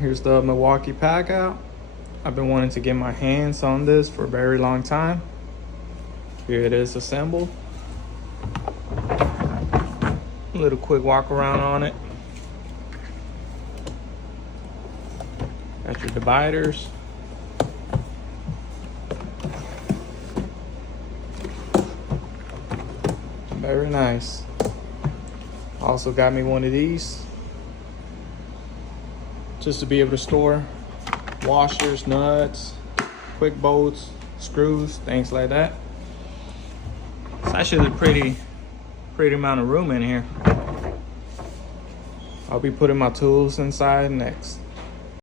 here's the Milwaukee pack out. I've been wanting to get my hands on this for a very long time. Here it is assembled. A little quick walk around on it. Got your dividers. Very nice. Also got me one of these just to be able to store washers, nuts, quick bolts, screws, things like that. It's actually a pretty amount of room in here. I'll be putting my tools inside next.